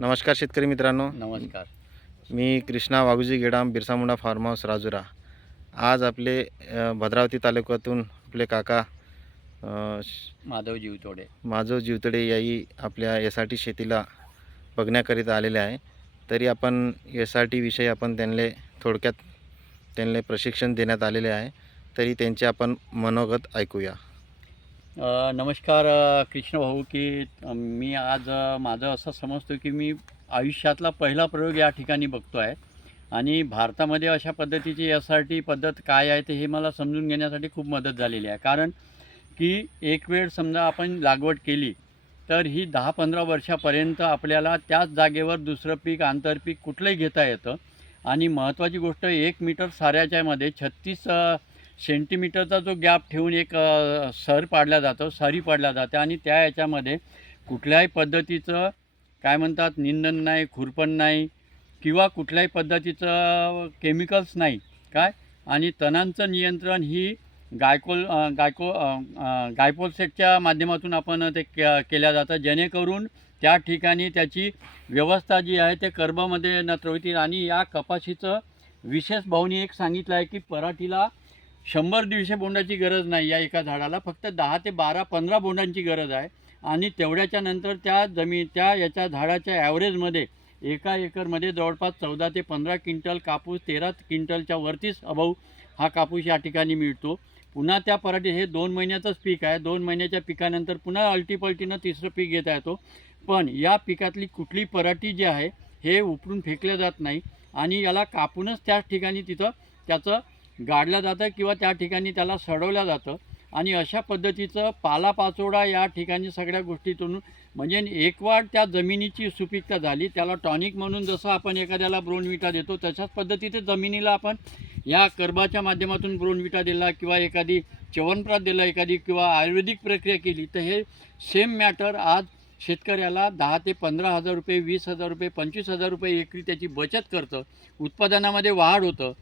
नमस्कार शेतकरी मित्रांनो. नमस्कार. मी कृष्णा वाघुजी गेडाम बिरसा मुंडा फार्म हाऊस राजुरा. आज आपले अ, भद्रावती तालुक्यातून आपले काका अ, श- माधव जीवतोडे. माधव जीवतडे याही आपल्या एस आर टी शेतीला बघण्याकरिता आलेले आहे. तरी आपण एस आर टी विषयी आपण त्यांना थोडक्यात त्यांना प्रशिक्षण देण्यात आलेले आहे. तरी त्यांचे आपण मनोगत ऐकूया. नमस्कार कृष्ण भाऊ की मी आज माझं असं समजतो की मी आयुष्यातला पहिला प्रयोग या ठिकाणी बघतो आहे आणि भारतामध्ये अशा पद्धतीची एस आर टी पद्धत काय आहे ते हे मला समजून घेण्यासाठी खूप मदत झालेली आहे. कारण की एक वेळ समजा आपण लागवड केली तर ही दहा पंधरा वर्षापर्यंत आपल्याला त्याच जागेवर दुसरं पीक आंतरपीक कुठलंही घेता येतं. आणि महत्त्वाची गोष्ट एक मीटर साऱ्याच्यामध्ये छत्तीस सेंटीमीटरचा जो गॅप ठेवून एक सर पाडला जातो सरी पाडल्या जाते आणि त्या याच्यामध्ये कुठल्याही पद्धतीचं काय म्हणतात निंदन नाही खुरपण नाही किंवा कुठल्याही पद्धतीचं केमिकल्स नाही. काय? आणि तणांचं नियंत्रण ही गायकोल गायको गायपोलसेटच्या माध्यमातून आपण ते के केल्या जातं जेणेकरून त्या ठिकाणी त्याची व्यवस्था जी आहे ते कर्बामध्ये नत्र होतील आणि या कपाशीचं विशेष भाऊनी एक सांगितलं आहे की पराठीला शंभर दीडशे बोंडाची गरज नाही या एका झाडाला. फक्त दहा ते बारा पंधरा बोंडांची गरज आहे. आणि तेवढ्याच्या नंतर त्या जमीन त्या याच्या झाडाच्या ॲव्हरेजमध्ये एका एकरमध्ये जवळपास चौदा ते पंधरा क्विंटल कापूस तेरा क्विंटलच्या वरतीच अभाऊ हा कापूस या ठिकाणी मिळतो. पुन्हा त्या पराठी हे दोन महिन्याचंच पीक आहे. दोन महिन्याच्या पिकानंतर पुन्हा अल्टीपल्टीनं तिसरं पीक घेता येतो. पण या पिकातली कुठली पराठी जी आहे हे उपरून फेकल्या जात नाही. आणि याला कापूनच त्याच ठिकाणी तिथं त्याचं गाडलं जातं किंवा त्या ठिकाणी त्याला सडवलं जातं. आणि अशा पद्धतीचं पालापाचोडा या ठिकाणी सगळ्या गोष्टीतून म्हणजे एकवाट त्या जमिनीची सुपीकता झाली त्याला टॉनिक म्हणून जसं आपण एखाद्याला ब्रोनविटा देतो तशाच पद्धतीचं जमिनीला आपण या कर्बाच्या माध्यमातून ब्रोनविटा दिला किंवा एखादी च्यवनप्रात दिला एखादी किंवा आयुर्वेदिक प्रक्रिया केली तर हे सेम मॅटर आज शेतकऱ्याला दहा ते पंधरा हजार रुपये वीस हजार रुपये पंचवीस हजार रुपये एकरी त्याची बचत करतं. उत्पादनामध्ये वाढ होतं.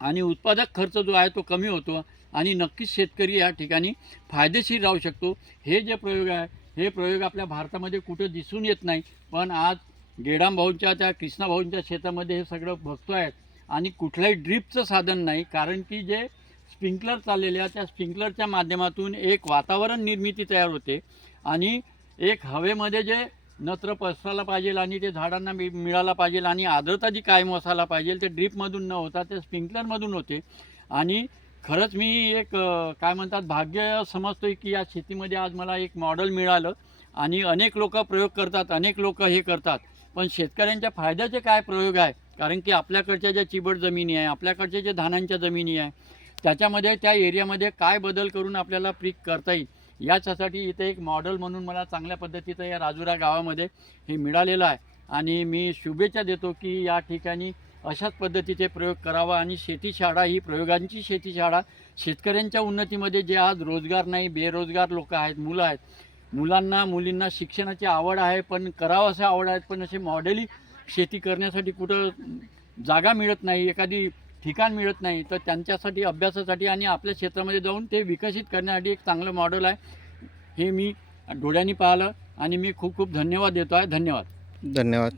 आणि उत्पादक खर्च जो आहे तो कमी होतो आणि नक्कीच शेतकरी या ठिकाणी फायदेशीर राहू शकतो. हे जे प्रयोग आहे हे प्रयोग आपल्या भारतामध्ये कुठं दिसून येत नाही. पण आज गेडाम भाऊंच्या त्या कृष्णा भाऊंच्या शेतामध्ये हे सगळं बघतो आहे आणि कुठल्याही ड्रीपचं साधन नाही कारण की जे स्प्रिंकलर चाललेले आहे त्या स्प्रिंकलरच्या माध्यमातून एक वातावरण निर्मिती तयार होते. आणि एक हवेमध्ये जे नत्र पसरायला पाहिजे आणि ते झाडांना मि मिळायला पाहिजे आणि आर्द्रता जी कायम असायला पाहिजे ते ड्रीपमधून न होता ते स्प्रिंकलरमधून होते. आणि खरंच मी एक काय म्हणतात भाग्य समजतो आहे की या शेतीमध्ये आज मला एक मॉडेल मिळालं आणि अनेक लोक प्रयोग करतात अनेक लोक हे करतात. पण शेतकऱ्यांच्या फायद्याचे काय प्रयोग आहे? कारण की आपल्याकडच्या ज्या चिबट जमिनी आहे आपल्याकडच्या ज्या धानांच्या जमिनी आहे त्याच्यामध्ये त्या एरियामध्ये काय बदल करून आपल्याला पीक करता येईल? याच्यासाठी इथे एक मॉडेल म्हणून मला चांगल्या पद्धतीचं या राजुरा गावामध्ये हे मिळालेलं आहे. आणि मी शुभेच्छा देतो की या ठिकाणी अशाच पद्धतीचे प्रयोग करावा आणि शेती शाळा ही प्रयोगांची शेती शाळा शेतकऱ्यांच्या उन्नतीमध्ये जे आज रोजगार नाही बेरोजगार लोक आहेत मुलं आहेत मुलांना मुलींना शिक्षणाची आवड आहे पण करावं असं आवड आहेत पण असे मॉडेली शेती करण्यासाठी कुठं जागा मिळत नाही. एखादी ठिकाण मिळत नाही तर त्यांच्यासाठी अभ्यासासाठी आणि आपल्या क्षेत्रामध्ये जाऊन ते विकसित करण्यासाठी एक चांगलं मॉडेल आहे. हे मी डोळ्यांनी पाहिलं आणि मी खूप खूप धन्यवाद देतो आहे. धन्यवाद. धन्यवाद.